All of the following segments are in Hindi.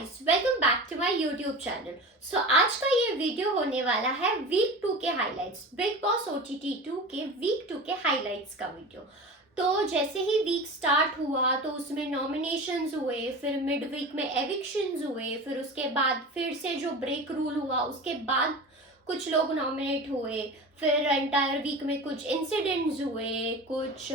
Guys, welcome back to my YouTube channel. So आज का ये वीडियो होने वाला है वीक 2 के हाइलाइट्स, बिग बॉस ओटीटी 2 के वीक 2 के हाइलाइट्स का वीडियो। तो जैसे ही वीक स्टार्ट हुआ तो उसमें नॉमिनेशंस हुए, फिर मिड वीक में एविक्शंस हुए, फिर उसके बाद फिर से जो ब्रेक रूल हुआ उसके बाद कुछ लोग नॉमिनेट हुए, फिर एंटायर वीक में कुछ इंसिडेंट्स हुए, कुछ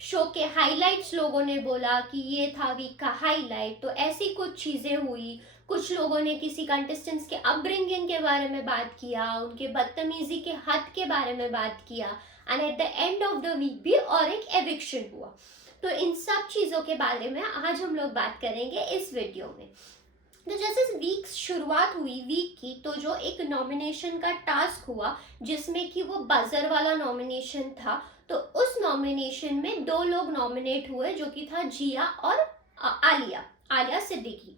शो के हाइलाइट्स लोगों ने बोला कि ये था वीक का हाईलाइट। तो ऐसी कुछ चीजें हुई। कुछ लोगों ने किसी कंटेस्टेंट्स के अपब्रिंगिंग के बारे में बात किया, उनके बदतमीजी के हद के बारे में बात किया, and at the end of the week भी और एक एविक्शन हुआ। तो इन सब चीजों के बारे में आज हम लोग बात करेंगे इस वीडियो में। तो जैसे वीक शुरुआत हुई वीक की, तो जो एक नॉमिनेशन का टास्क हुआ जिसमें कि वो बजर वाला नॉमिनेशन था, तो उस नॉमिनेशन में दो लोग नॉमिनेट हुए जो कि था जिया और आलिया सिद्दीकी।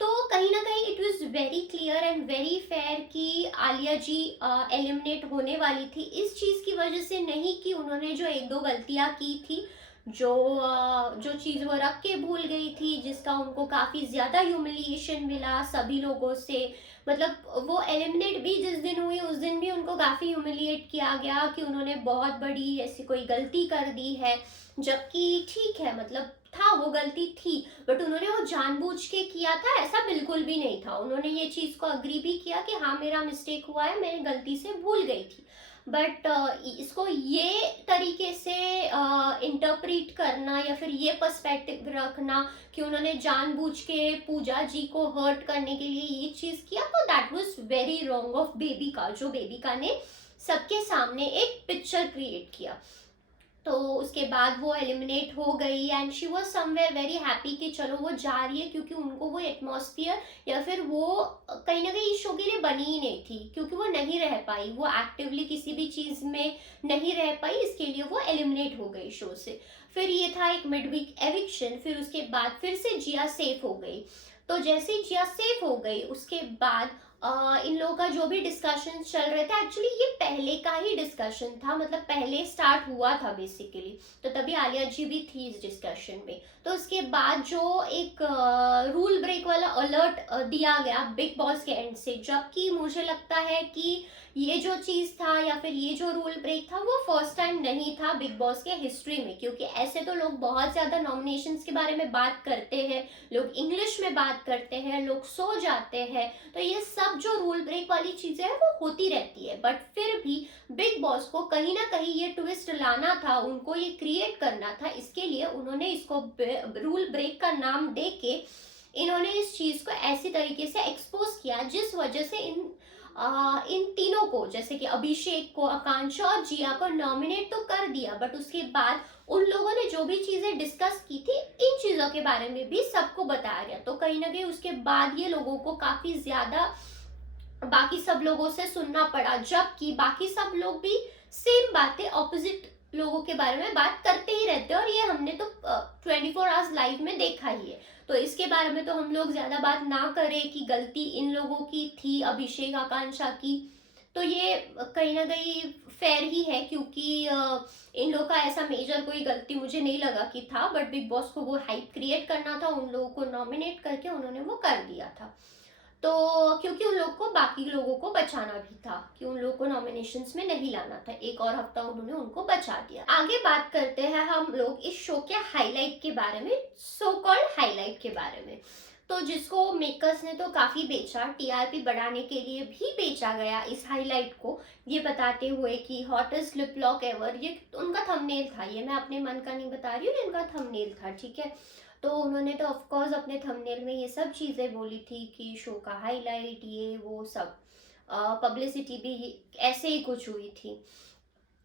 तो कहीं ना कहीं it was very clear and very fair कि आलिया जी एलिमिनेट होने वाली थी, इस चीज की वजह से नहीं कि उन्होंने जो एक दो गलतियां की थी, जो चीज वो रख के भूल गई थी, जिसका उनको काफी ज्यादा ह्यूमिलिएशन मिला सभी लोगों से। मतलब वो एलिमिनेट भी जिस दिन हुई उस दिन भी उनको काफी ह्यूमिलिएट किया गया कि उन्होंने बहुत बड़ी ऐसी कोई गलती कर दी है, जबकि ठीक है, मतलब था वो गलती थी, बट उन्होंने वो जानबूझ के किया था ऐसा बिल्कुल भी नहीं था। उन्होंने ये चीज को अग्री भी किया कि हाँ मेरा मिस्टेक हुआ है, मैंने गलती से भूल गई थी। बट इसको ये तरीके से इंटरप्रेट करना या फिर ये पर्सपेक्टिव रखना कि उन्होंने जानबूझ के पूजा जी को हर्ट करने के लिए ये चीज किया, तो that was very wrong of बेबिका, जो बेबिका ने सबके सामने एक पिक्चर क्रिएट किया। तो उसके बाद वो एलिमिनेट हो गई and she was somewhere very happy कि चलो वो जा रही है, क्योंकि उनको वो एटमॉस्फियर या फिर वो कहीं ना कहीं इस शो के लिए बनी ही नहीं थी, क्योंकि वो नहीं रह पाई, वो एक्टिवली किसी भी चीज में नहीं रह पाई, इसके लिए वो एलिमिनेट हो गई शो से। फिर ये था एक मिड वीक एविक्शन, फिर उसके बाद फिर से जिया सेफ हो गई। तो जैसे ही जिया सेफ हो गई उसके बाद इन लोगों का जो भी डिस्कशन चल रहे थे, एक्चुअली ये पहले का ही डिस्कशन था, मतलब पहले स्टार्ट हुआ था बेसिकली, तो तभी आलिया जी भी थी इस डिस्कशन में। तो उसके बाद जो एक रूल ब्रेक वाला अलर्ट दिया गया बिग बॉस के एंड से, जबकि मुझे लगता है कि ये जो चीज था या फिर ये जो रूल ब्रेक था वो फर्स्ट टाइम नहीं था बिग बॉस के हिस्ट्री में, क्योंकि ऐसे तो लोग बहुत ज्यादा नॉमिनेशंस के बारे में बात करते हैं, लोग इंग्लिश में बात करते हैं, लोग सो जाते हैं, तो ये सब जो रूल ब्रेक वाली चीजें हैं वो होती रहती है। बट फिर भी बिग बॉस को कहीं ना कहीं ये ट्विस्ट लाना था, उनको ये क्रिएट करना था, इसके लिए उन्होंने इसको रूल ब्रेक का नाम दे के इन्होंने इस चीज को ऐसी तरीके से एक्सपोज किया जिस वजह से इन तीनों को, जैसे कि अभिषेक को, आकांक्षा और जिया को नॉमिनेट तो कर दिया, बट उसके बाद उन लोगों ने जो भी चीजें डिस्कस की थी इन चीजों के बारे में भी सबको बताया गया। तो कहीं ना कहीं उसके बाद ये लोगों को काफी ज्यादा बाकी सब लोगों से सुनना पड़ा, जबकि बाकी सब लोग भी सेम बातें ऑपोजिट लोगों के बारे में बात करते ही रहते हैं, और ये हमने तो 24 आवर्स लाइव में देखा ही है। तो इसके बारे में तो हम लोग ज्यादा बात ना करें कि गलती इन लोगों की थी, अभिषेक आकांक्षा की, तो ये कहीं ना कहीं फेयर ही है, क्योंकि इन लोगों का ऐसा मेजर कोई गलती मुझे नहीं लगा कि था, बट बिग बॉस को वो हाइप क्रिएट करना था, उन लोगों को नॉमिनेट करके उन्होंने वो कर दिया था। तो क्योंकि उन लोग को बाकी लोगों को बचाना भी था कि उन लोगों को नॉमिनेशंस में नहीं लाना था, एक और हफ्ता उन्होंने उनको बचा दिया। आगे बात करते हैं हम लोग इस शो के हाईलाइट के बारे में, सो कॉल्ड हाईलाइट के बारे में। तो जिसको मेकर्स ने तो काफी बेचा, टीआरपी बढ़ाने के लिए भी बेचा गया इस हाईलाइट को, ये बताते हुए कि हॉटेस्ट लिप लॉक एवर, ये उनका थंबनेल था, ये मैं अपने मन का नहीं बता रही हूँ, इनका थंबनेल था, ठीक है। तो उन्होंने तो ऑफ कोर्स अपने थंबनेल में ये सब चीजें बोली थी कि शो का हाईलाइट ये वो सब, पब्लिसिटी भी ऐसे ही कुछ हुई थी।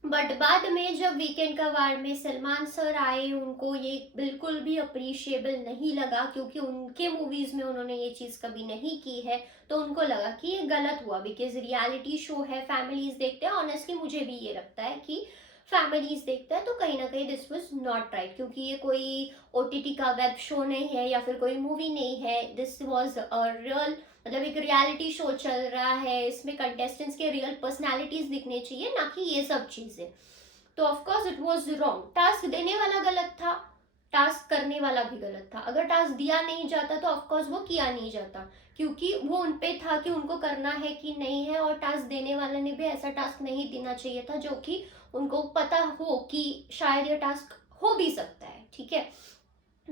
बट बाद में जब वीकेंड का वार में सलमान सर आए, उनको ये बिल्कुल भी अप्रिशिएबल नहीं लगा, क्योंकि उनके मूवीज में उन्होंने ये चीज कभी नहीं की है, तो उनको लगा कि ये गलत हुआ, बिकॉज रियलिटी शो है, फैमिलीज देखते हैं। ऑनेस्टली मुझे भी ये लगता है कि फैमिलीज देखता है, तो कहीं ना कहीं दिस वाज नॉट राइट, क्योंकि ये कोई ओटीटी का वेब शो नहीं है या फिर कोई मूवी नहीं है, दिस वाज अ रियल, मतलब एक रियलिटी शो चल रहा है, इसमें कंटेस्टेंट्स के रियल पर्सनालिटीज दिखने चाहिए, ना कि ये सब चीजें। तो of course it was wrong, task देने वाला गलत था, टास्क करने वाला भी गलत था। अगर टास्क दिया नहीं जाता तो ऑफकोर्स वो किया नहीं जाता, क्योंकि वो उन पे था कि उनको करना है कि नहीं है, और टास्क देने वाले ने भी ऐसा टास्क नहीं देना चाहिए था जो कि उनको पता हो कि शायद ये टास्क हो भी सकता है, ठीक है।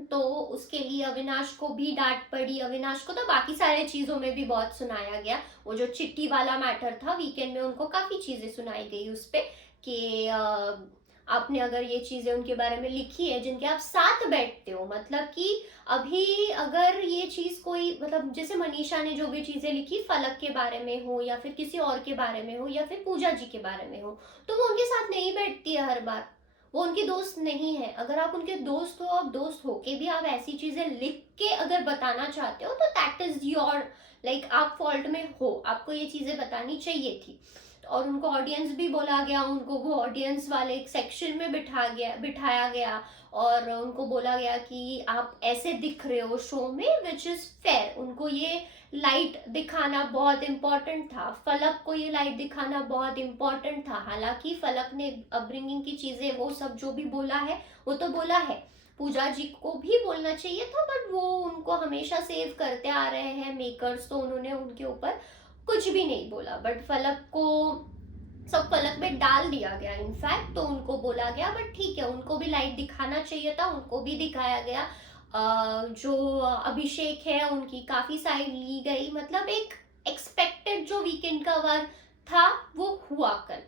तो उसके लिए अविनाश को भी डांट पड़ी। अविनाश को तो बाकी सारे चीजों में भी बहुत सुनाया गया। वो जो चिट्ठी वाला मैटर था वीकेंड में, उनको काफी चीजें सुनाई गई उस पे कि आपने अगर ये चीजें उनके बारे में लिखी है जिनके आप साथ बैठते हो, मतलब कि अभी अगर ये चीज कोई, मतलब जैसे मनीषा ने जो भी चीजें लिखी फलक के बारे में हो या फिर किसी और के बारे में हो या फिर पूजा जी के बारे में हो, तो वो उनके साथ नहीं बैठती है हर बार, वो उनकी दोस्त नहीं है। अगर आप उनके दोस्त हो, आप दोस्त होके भी आप ऐसी चीजें लिख के अगर बताना चाहते हो तो दैट इज योर, लाइक आप फॉल्ट में हो, आपको ये चीजें बतानी चाहिए थी। और उनको ऑडियंस भी बोला गया, उनको वो ऑडियंस वाले एक सेक्शन में बिठाया गया और उनको बोला गया कि आप ऐसे दिख रहे हो शो में, विच इज फेयर। उनको ये लाइट दिखाना बहुत इम्पोर्टेंट था, फलक को ये लाइट दिखाना बहुत इम्पोर्टेंट था। हालांकि फलक ने अपब्रिंगिंग की चीजें वो सब जो भी बोला है वो तो बोला है, पूजा जी को भी बोलना चाहिए था, बट वो उनको हमेशा सेव करते आ रहे हैं मेकर्स, तो उन्होंने उनके ऊपर कुछ भी नहीं बोला। बट फलक को सब फलक में डाल दिया गया इनफैक्ट, तो उनको बोला गया, बट ठीक है, उनको भी लाइट दिखाना चाहिए था, उनको भी दिखाया गया। जो अभिषेक है उनकी काफी साइड ली गई, मतलब एक एक्सपेक्टेड जो वीकेंड का वार था वो हुआ कल।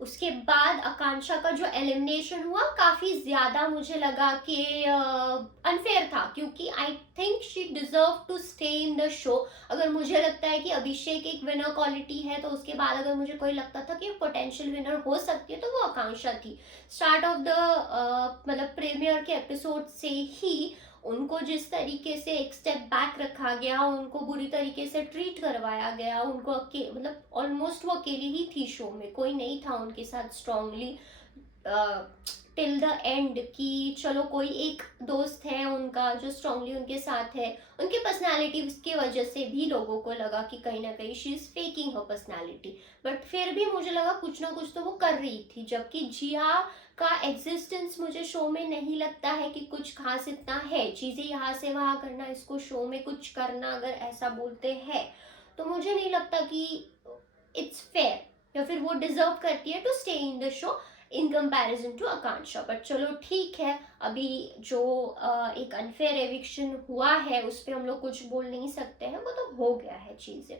उसके बाद आकांक्षा का जो एलिमिनेशन हुआ काफी ज्यादा मुझे लगा कि अनफेयर था, क्योंकि I think she deserve to stay in the show. अगर मुझे लगता है कि अभिषेक एक विनर क्वालिटी है, तो उसके बाद अगर मुझे कोई लगता था कि पोटेंशियल विनर हो सकती है तो वो आकांक्षा थी। स्टार्ट ऑफ द मतलब प्रीमियर के एपिसोड से ही उनको जिस तरीके से एक स्टेप बैक रखा गया, उनको बुरी तरीके से ट्रीट करवाया गया, उनको मतलब ऑलमोस्ट वो अकेली ही थी शो में, कोई नहीं था उनके साथ स्ट्रांगली टिल द एंड कि चलो कोई एक दोस्त है उनका जो स्ट्रांगली उनके साथ है। उनकी पर्सनालिटी की वजह से भी लोगों को लगा कि कहीं ना कहीं she is faking her personality, but फिर भी मुझे लगा कुछ ना कुछ तो वो कर रही थी। जबकि जिया का एग्जिस्टेंस मुझे शो में नहीं लगता है कि कुछ खास इतना है, चीजें यहाँ से वहां करना, इसको शो में कुछ करना, अगर ऐसा बोलते हैं तो मुझे नहीं लगता कि इट्स फेयर या फिर वो डिजर्व करती है to stay in the show in comparison to Akanksha. But चलो ठीक है, अभी जो एक अनफेयर एविक्शन हुआ है उस पर हम लोग कुछ बोल नहीं सकते हैं, वो तो हो गया है चीजें।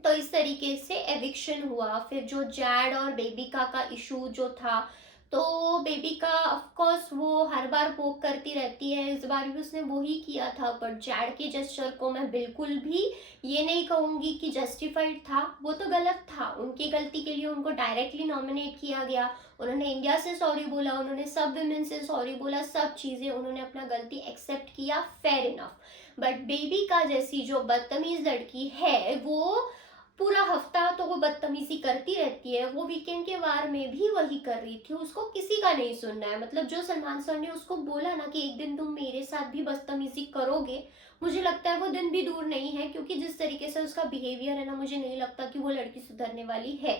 तो इस तरीके से एविक्शन हुआ। फिर जो जैड और बेबिका का इशू जो था, तो बेबिका ऑफ कोर्स वो हर बार पोक करती रहती है, इस बार भी उसने वो ही किया था, बट जैड के जेस्चर को मैं बिल्कुल भी ये नहीं कहूंगी कि जस्टिफाइड था, वो तो गलत था। उनकी गलती के लिए उनको डायरेक्टली नॉमिनेट किया गया, उन्होंने इंडिया से सॉरी बोला, उन्होंने सब विमेन से सॉरी बोला, सब चीजें उन्होंने अपना गलती एक्सेप्ट किया, फेयर इनफ। बट बेबिका जैसी जो बदतमीज लड़की है, वो पूरा हफ्ता तो वो बदतमीजी करती रहती है, वो वीकेंड के वार में भी वही कर रही थी, उसको किसी का नहीं सुनना है। मतलब जो सलमान सर ने उसको बोला ना कि एक दिन तुम मेरे साथ भी बदतमीजी करोगे, मुझे लगता है वो दिन भी दूर नहीं है, क्योंकि जिस तरीके से उसका बिहेवियर है ना, मुझे नहीं लगता कि वो लड़की सुधरने वाली है।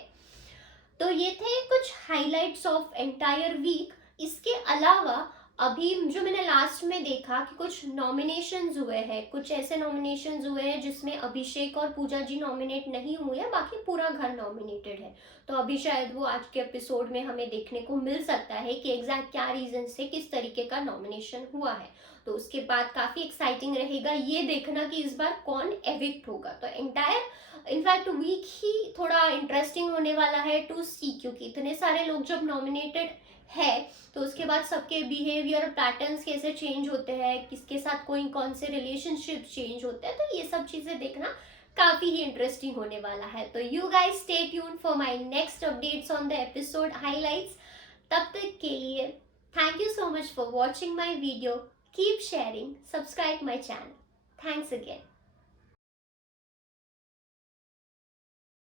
तो ये थे कुछ हाइलाइट्स ऑफ एंटायर वीक। इसके अलावा अभी जो मैंने लास्ट में देखा कि कुछ नॉमिनेशंस हुए हैं, कुछ ऐसे नॉमिनेशंस हुए हैं जिसमें अभिषेक और पूजा जी नॉमिनेट नहीं हुए हैं, बाकी पूरा घर नॉमिनेटेड है। तो अभी शायद वो आज के एपिसोड में हमें देखने को मिल सकता है कि एग्जैक्ट क्या रीजन से किस तरीके का नॉमिनेशन हुआ है। तो उसके बाद काफी एक्साइटिंग रहेगा ये देखना कि इस बार कौन एविक्ट होगा। तो एंटायर इनफैक्ट वीक ही थोड़ा इंटरेस्टिंग होने वाला है टू सी, क्योंकि इतने सारे लोग जब नॉमिनेटेड है तो उसके बाद सबके बिहेवियर पैटर्न्स कैसे चेंज होते हैं, किसके साथ कोई कौन से रिलेशनशिप चेंज होते हैं, तो ये सब चीजें देखना काफी ही इंटरेस्टिंग होने वाला है। तो you guys stay tuned for my next updates on the episode highlights. तब तक के लिए thank you so much for watching my video. Keep sharing, subscribe my channel. Thanks again.